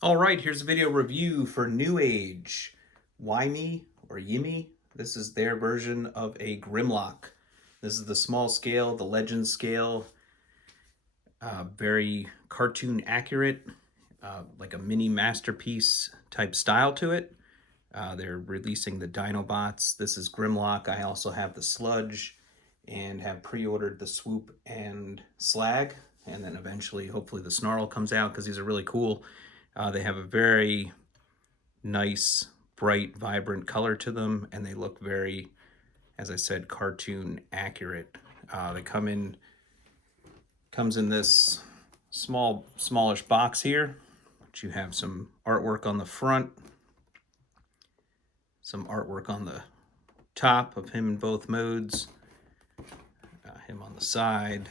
All right, here's a video review for Newage. Yimi or Yimi. This is their version of a Grimlock. This is the small scale, the legend scale, very cartoon accurate, like a mini masterpiece type style to it. They're releasing the Dinobots. This is Grimlock. I also have the Sludge and have pre-ordered the Swoop and Slag. And then eventually, hopefully the Snarl comes out because these are really cool. They have a very nice, bright, vibrant color to them, and they look very, as I said, cartoon accurate. They comes in this smallish box here, but you have some artwork on the front, some artwork on the top of him in both modes, him on the side,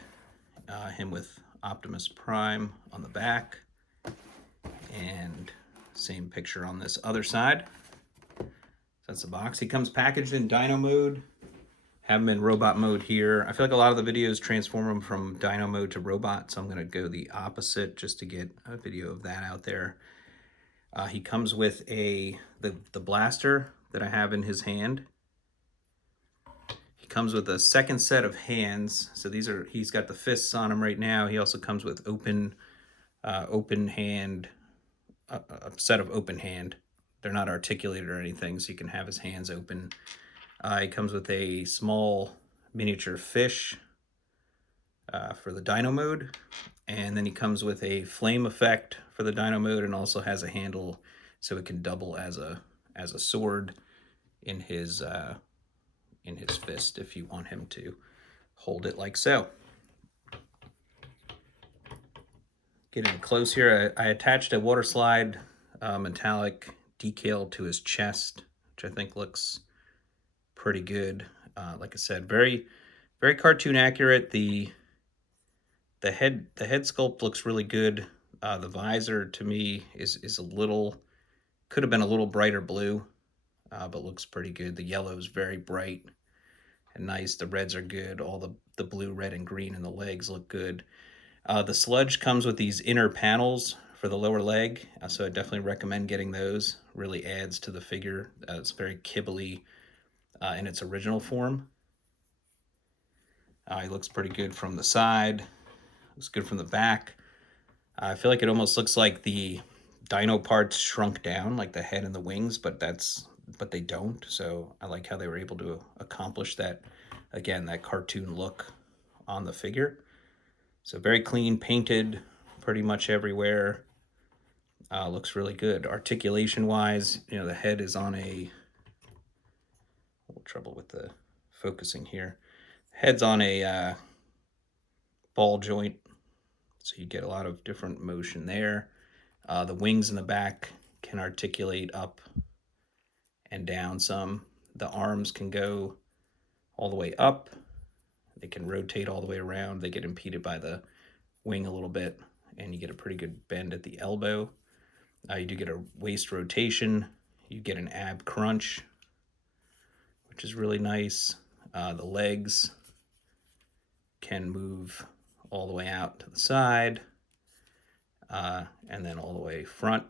him with Optimus Prime on the back, and same picture on this other side. That's the box. He comes packaged in Dino mode. Have him in robot mode here. I feel like a lot of the videos transform him from Dino mode to robot, so I'm going to go the opposite just to get a video of that out there. He comes with the blaster that I have in his hand. He comes with a second set of hands. So he's got the fists on him right now. He also comes with open hand, a set of open hand. They're not articulated or anything, so you can have his hands open. He comes with a small miniature fish for the Dino mode, and then he comes with a flame effect for the Dino mode, and also has a handle so it can double as a sword in his fist if you want him to hold it like so. Getting close here, I attached a water slide metallic decal to his chest, which I think looks pretty good. Like I said, very cartoon accurate. The head sculpt looks really good. The visor to me is a little, could have been a little brighter blue, but looks pretty good. The yellow is very bright and nice. The reds are good. All the blue, red, and green in the legs look good. The Sludge comes with these inner panels for the lower leg, so I definitely recommend getting those. Really adds to the figure. It's very kibbly in its original form. He looks pretty good from the side. Looks good from the back. I feel like it almost looks like the dino parts shrunk down, like the head and the wings, but they don't. So I like how they were able to accomplish that. Again, that cartoon look on the figure. So very clean, painted pretty much everywhere. Looks really good. Articulation-wise, the head is on a little trouble with the focusing here. Head's on a ball joint, so you get a lot of different motion there. The wings in the back can articulate up and down some. The arms can go all the way up. They can rotate all the way around. They get impeded by the wing a little bit, and you get a pretty good bend at the elbow. You do get a waist rotation. You get an ab crunch, which is really nice. The legs can move all the way out to the side, and then all the way front,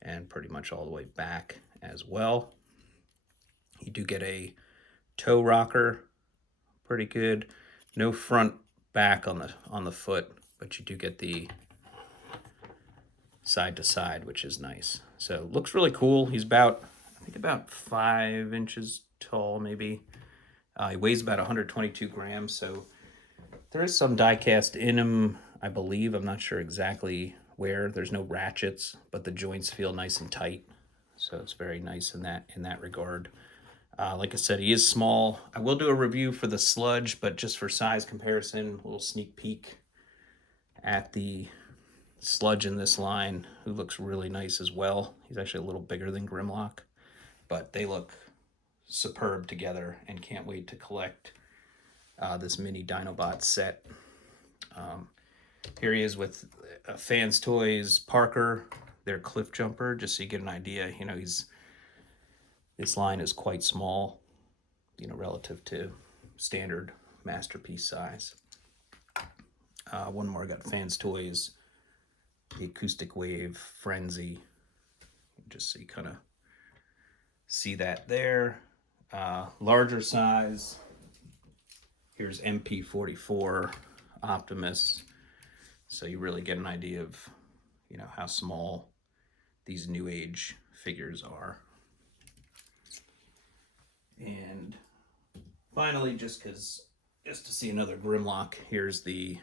and pretty much all the way back as well. You do get a toe rocker, pretty good. No front back on the foot, but you do get the side to side, which is nice. So looks really cool. He's about 5 inches tall, maybe. He weighs about 122 grams, so there is some die cast in him, I believe. I'm not sure exactly where. There's no ratchets, but the joints feel nice and tight, so it's very nice in that regard. Like I said, he is small. I will do a review for the Sludge, but just for size comparison, a little sneak peek at the Sludge in this line, who looks really nice as well. He's actually a little bigger than Grimlock, but they look superb together, and can't wait to collect this mini Dinobot set. Here he is with Fans Toys Parker, their Cliff Jumper, just so you get an idea. This line is quite small, relative to standard masterpiece size. One more, I got Fans Toys the acoustic wave frenzy. Just so you kind of see that there. Larger size. Here's MP44 Optimus. So you really get an idea of, you know, how small these Newage figures are. And finally, just to see another Grimlock, here's the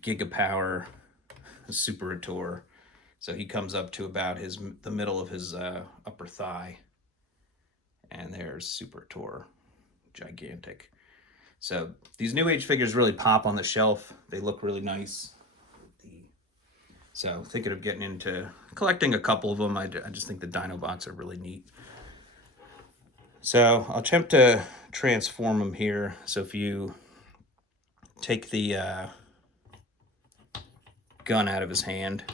Gigapower Superator. So he comes up to about the middle of his upper thigh. And there's Superator, gigantic. So these Newage figures really pop on the shelf. They look really nice. So thinking of getting into collecting a couple of them. I just think the Dinobots are really neat. So I'll attempt to transform them here. So if you take the gun out of his hand,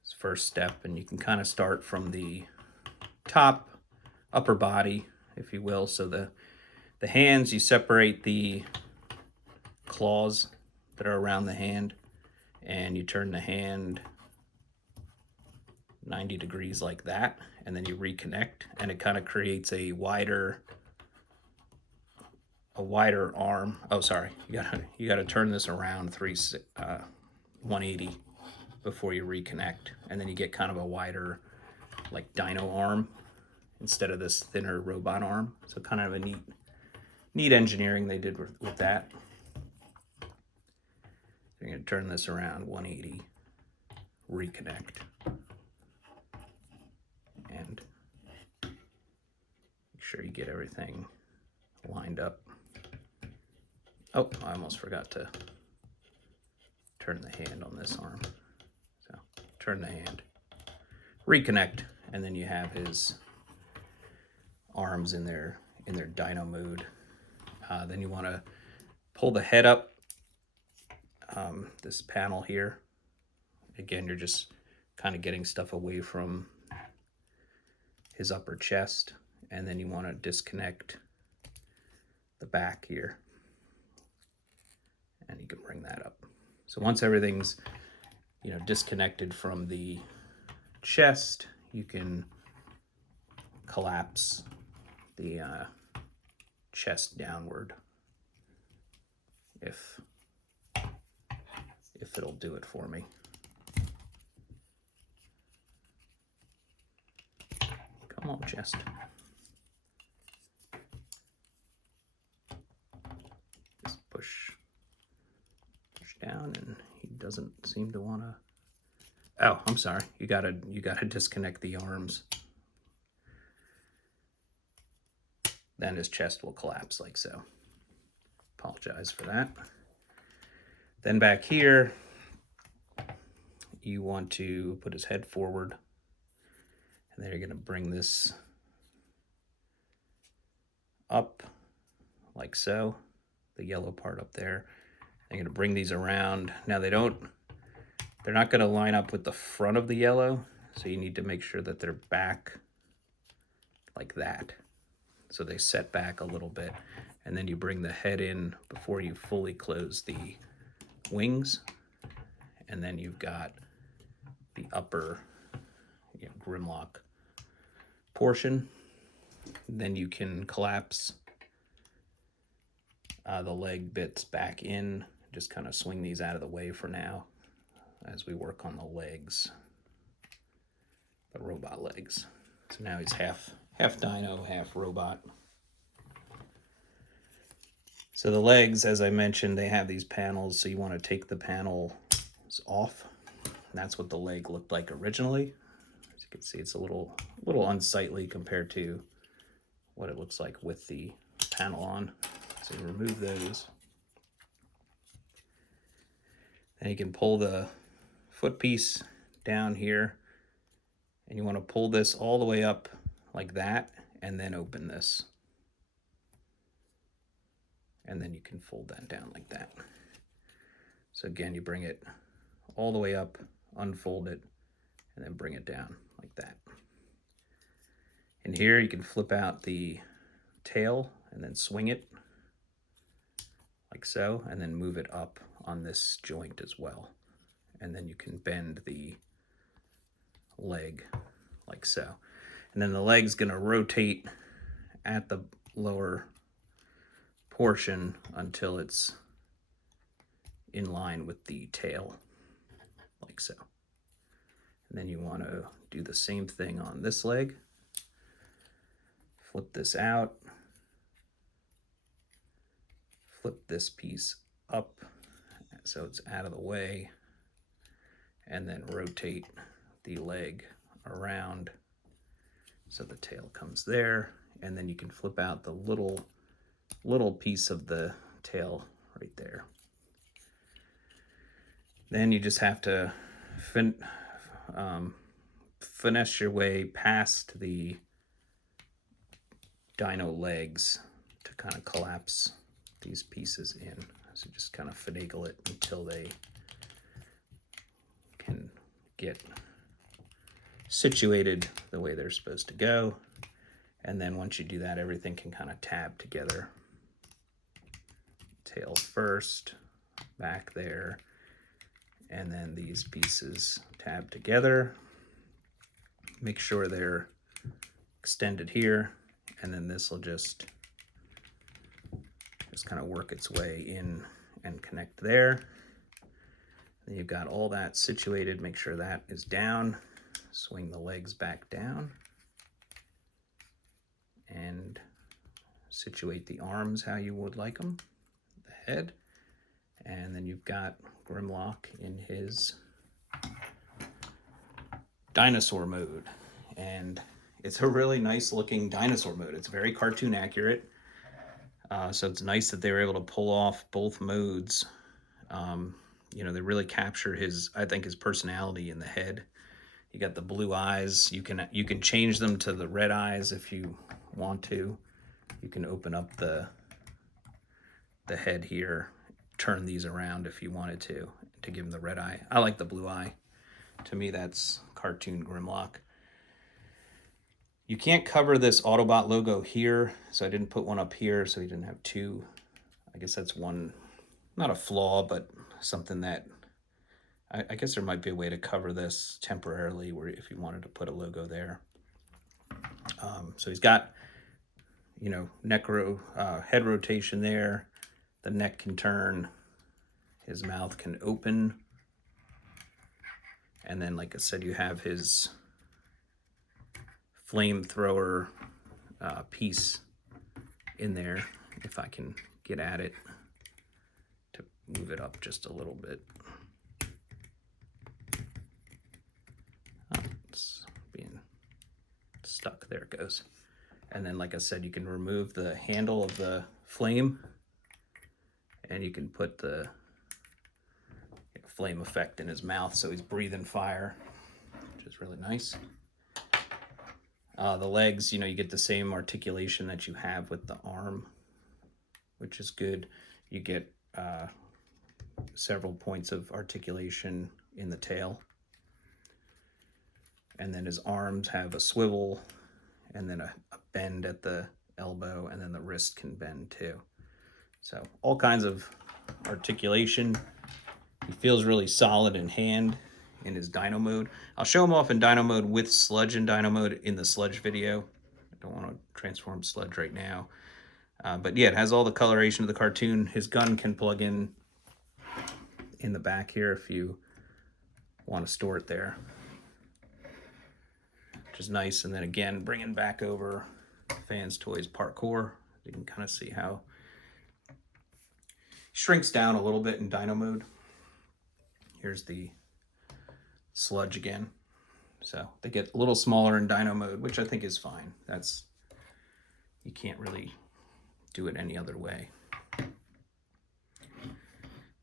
his first step, and you can kind of start from the top, upper body, if you will. So the hands, you separate the claws that are around the hand, and you turn the hand 90 degrees like that, and then you reconnect, and it kind of creates a wider arm. Oh, sorry, you gotta turn this around 180 before you reconnect, and then you get kind of a wider, like, dino arm instead of this thinner robot arm. So kind of a neat engineering they did with that. You're going to turn this around 180, reconnect, and make sure you get everything lined up. Oh, I almost forgot to turn the hand on this arm. So turn the hand, reconnect, and then you have his arms in their dino mode. Then you want to pull the head up, this panel here. Again, you're just kind of getting stuff away from his upper chest, and then you want to disconnect the back here, and you can bring that up. So once everything's, you know, disconnected from the chest, you can collapse the chest downward if it'll do it for me. Come on, chest. Just push down, and he doesn't seem to want to. Oh, I'm sorry. You gotta disconnect the arms. Then his chest will collapse like so. Apologize for that. Then back here, you want to put his head forward, and then you're going to bring this up like so, the yellow part up there. I'm going to bring these around. Now they're not going to line up with the front of the yellow, so you need to make sure that they're back like that. So they set back a little bit, and then you bring the head in before you fully close the wings, and then you've got the upper, you know, Grimlock portion. Then you can collapse the leg bits back in. Just kind of swing these out of the way for now as we work on the legs, the robot legs. So now he's half dino, half robot. So the legs, as I mentioned, they have these panels, so you want to take the panels off. And that's what the leg looked like originally. As you can see, it's a little unsightly compared to what it looks like with the panel on. So you remove those. Then you can pull the foot piece down here, and you want to pull this all the way up like that, and then open this. And then you can fold that down like that. So again, you bring it all the way up, unfold it, and then bring it down like that. And here you can flip out the tail and then swing it like so, and then move it up on this joint as well. And then you can bend the leg like so. And then the leg's going to rotate at the lower portion until it's in line with the tail, like so. And then you want to do the same thing on this leg. Flip this out. Flip this piece up so it's out of the way, and then rotate the leg around so the tail comes there, and then you can flip out the little piece of the tail right there. Then you just have to finesse your way past the dino legs to kind of collapse these pieces in. So just kind of finagle it until they can get situated the way they're supposed to go. And then once you do that, everything can kind of tab together. Tail first, back there, and then these pieces tab together. Make sure they're extended here, and then this will just kind of work its way in and connect there. Then you've got all that situated. Make sure that is down. Swing the legs back down and situate the arms how you would like them, the head. And then you've got Grimlock in his dinosaur mode. And it's a really nice looking dinosaur mode. It's very cartoon accurate. So it's nice that they were able to pull off both modes. You know, they really capture I think his personality in the head. You got the blue eyes. You can change them to the red eyes if you want to. You can open up the head here, turn these around if you wanted to give him the red eye. I like the blue eye. To me, that's cartoon Grimlock. You can't cover this Autobot logo here, so I didn't put one up here, so you didn't have two. I guess that's one, not a flaw, but something that I guess there might be a way to cover this temporarily, where if you wanted to put a logo there. So he's got, you know, head rotation there. The neck can turn. His mouth can open. And then, like I said, you have his flamethrower piece in there. If I can get at it to move it up just a little bit. Oh, it's being stuck. There it goes. And then, like I said, you can remove the handle of the flame, and you can put the flame effect in his mouth, so he's breathing fire, which is really nice. The legs, you know, you get the same articulation that you have with the arm, which is good. You get several points of articulation in the tail. And then his arms have a swivel, and then a bend at the elbow, and then the wrist can bend too. So all kinds of articulation. He feels really solid in hand in his Dino mode. I'll show him off in Dino mode with Sludge in Dino mode in the Sludge video. I don't want to transform Sludge right now. But yeah, it has all the coloration of the cartoon. His gun can plug in the back here if you want to store it there, which is nice. And then again, bringing back over Fans Toys Parkour, you can kind of see how it shrinks down a little bit in Dino mode. Here's the Sludge again. So they get a little smaller in Dino mode, which I think is fine. You can't really do it any other way.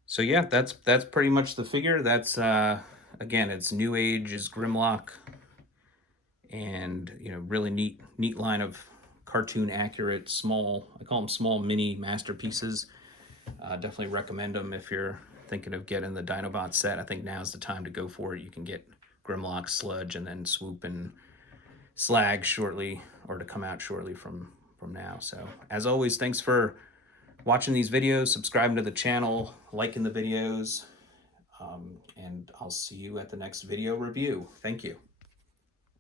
So yeah, that's pretty much the figure. That's again, it's Newage's Grimlock, and you know, really neat line of cartoon accurate small, I call them small mini masterpieces. Definitely recommend them if you're thinking of getting the Dinobot set. I think now's the time to go for it. You can get Grimlock, Sludge, and then Swoop and Slag shortly, or to come out shortly from now. So as always, thanks for watching these videos, subscribing to the channel, liking the videos, and I'll see you at the next video review. Thank you.